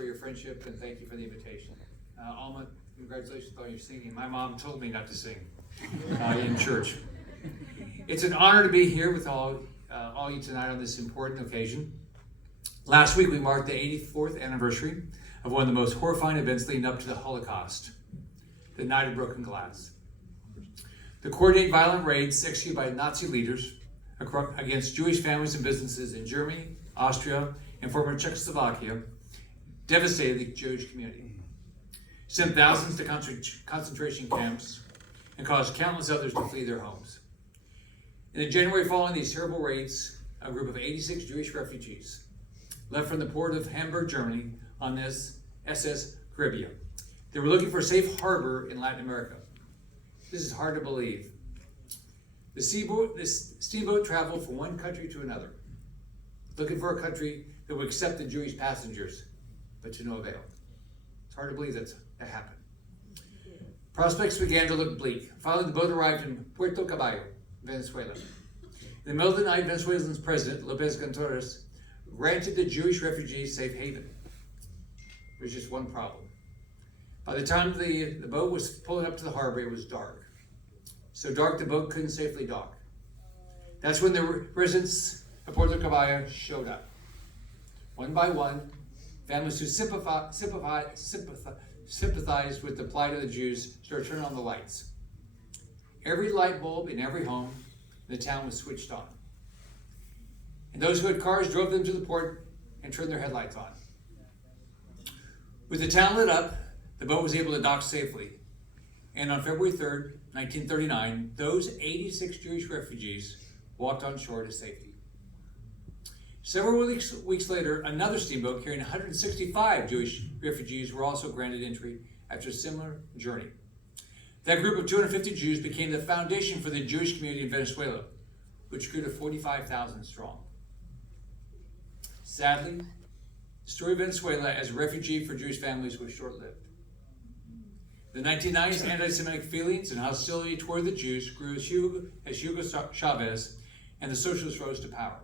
for your friendship, and thank you for the invitation. Alma, congratulations on your singing. My mom told me not to sing in church. It's an honor to be here with all you tonight on this important occasion. Last week we marked the 84th anniversary of one of the most horrifying events leading up to the Holocaust, the Night of Broken Glass. The coordinated violent raids executed by Nazi leaders against Jewish families and businesses in Germany, Austria, and former Czechoslovakia devastated the Jewish community, sent thousands to concentration camps, and caused countless others to flee their homes. In the January following these terrible raids, a group of 86 Jewish refugees left from the port of Hamburg, Germany, on this SS Caribia. They were looking for a safe harbor in Latin America. This is hard to believe. This steamboat traveled from one country to another, looking for a country that would accept the Jewish passengers, but to no avail. It's hard to believe that happened. Prospects began to look bleak. Finally, the boat arrived in Puerto Cabello, Venezuela. In the middle of the night, Venezuela's president, López Cantores, granted the Jewish refugees safe haven. There was just one problem. By the time the boat was pulling up to the harbor, it was dark. So dark the boat couldn't safely dock. That's when the residents of Puerto Cabello showed up. One by one, families who sympathized with the plight of the Jews started turning on the lights. Every light bulb in every home in the town was switched on. And those who had cars drove them to the port and turned their headlights on. With the town lit up, the boat was able to dock safely. And on February 3rd, 1939, those 86 Jewish refugees walked on shore to safety. Several weeks later, another steamboat carrying 165 Jewish refugees were also granted entry after a similar journey. That group of 250 Jews became the foundation for the Jewish community in Venezuela, which grew to 45,000 strong. Sadly, the story of Venezuela as a refugee for Jewish families was short-lived. The 1990s anti-Semitic feelings and hostility toward the Jews grew as Hugo Chavez and the socialists rose to power.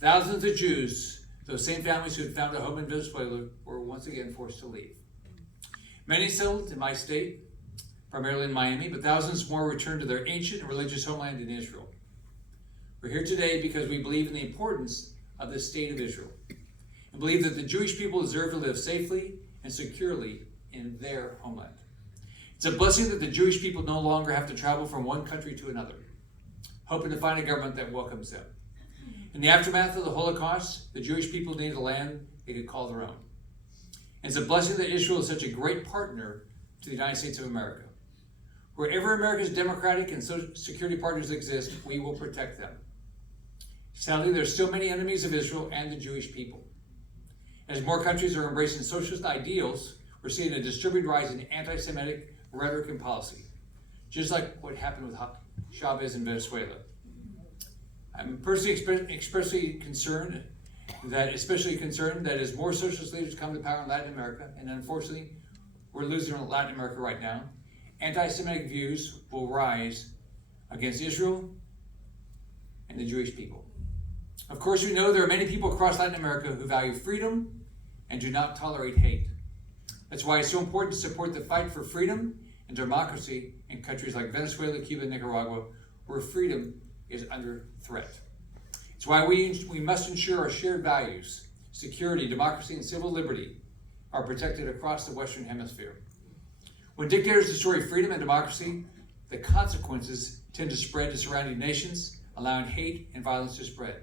Thousands of Jews, those same families who had found a home in Venezuela, were once again forced to leave. Many settled in my state, primarily in Miami, but thousands more returned to their ancient and religious homeland in Israel. We're here today because we believe in the importance of the state of Israel and believe that the Jewish people deserve to live safely and securely in their homeland. It's a blessing that the Jewish people no longer have to travel from one country to another, hoping to find a government that welcomes them. In the aftermath of the Holocaust, the Jewish people needed a land they could call their own. And it's a blessing that Israel is such a great partner to the United States of America. Wherever America's democratic and social security partners exist, we will protect them. Sadly, there are still many enemies of Israel and the Jewish people. As more countries are embracing socialist ideals, we're seeing a disturbing rise in anti-Semitic rhetoric and policy, just like what happened with Chavez in Venezuela. I'm personally especially concerned that as more socialist leaders come to power in Latin America, and unfortunately we're losing Latin America right now, anti-Semitic views will rise against Israel and the Jewish people. Of course, we know there are many people across Latin America who value freedom and do not tolerate hate. That's why it's so important to support the fight for freedom and democracy in countries like Venezuela, Cuba, and Nicaragua, where freedom is under threat. It's why we must ensure our shared values, security, democracy, and civil liberty are protected across the Western Hemisphere. When dictators destroy freedom and democracy, the consequences tend to spread to surrounding nations, allowing hate and violence to spread.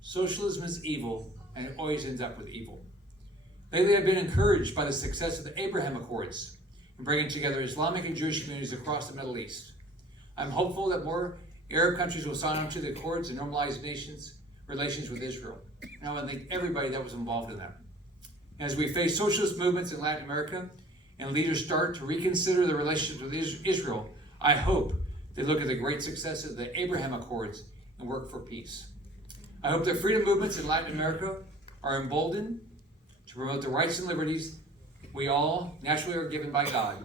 Socialism is evil, and it always ends up with evil. Lately, I've been encouraged by the success of the Abraham Accords in bringing together Islamic and Jewish communities across the Middle East. I'm hopeful that more Arab countries will sign on to the accords and normalize nations' relations with Israel. And I want to thank everybody that was involved in that. As we face socialist movements in Latin America and leaders start to reconsider their relationship with Israel, I hope they look at the great success of the Abraham Accords and work for peace. I hope that freedom movements in Latin America are emboldened to promote the rights and liberties we all naturally are given by God,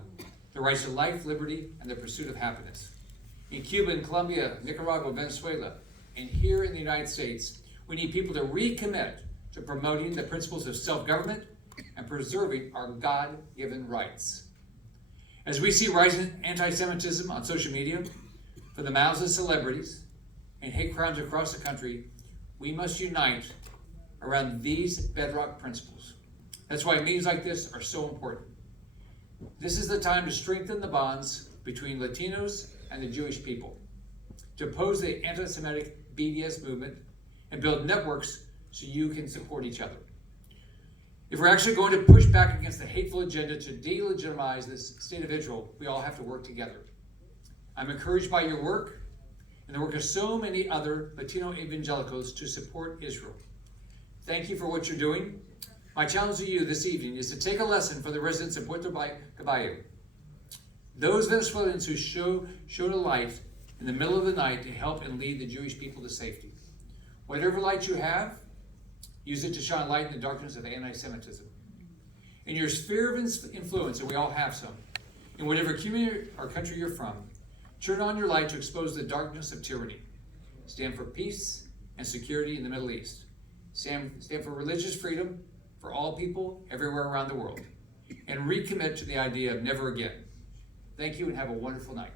the rights to life, liberty, and the pursuit of happiness. In Cuba, in Colombia, Nicaragua, Venezuela, and here in the United States, we need people to recommit to to promoting the principles of self-government and preserving our God-given rights. As we see rising anti-Semitism on social media, from the mouths of celebrities, and hate crimes across the country, we must unite around these bedrock principles. That's why meetings like this are so important. This is the time to strengthen the bonds between Latinos and the Jewish people, to oppose the anti-Semitic BDS movement, and build networks so you can support each other. If we're actually going to push back against the hateful agenda to delegitimize this state of Israel, we all have to work together. I'm encouraged by your work and the work of so many other Latino evangelicals to support Israel. Thank you for what you're doing. My challenge to you this evening is to take a lesson from the residents of Puerto Cabello, those Venezuelans who showed a light in the middle of the night to help and lead the Jewish people to safety. Whatever light you have, use it to shine light in the darkness of anti-Semitism. In your sphere of influence, and we all have some, in whatever community or country you're from, turn on your light to expose the darkness of tyranny. Stand for peace and security in the Middle East. Stand for religious freedom for all people everywhere around the world. And recommit to the idea of never again. Thank you and have a wonderful night.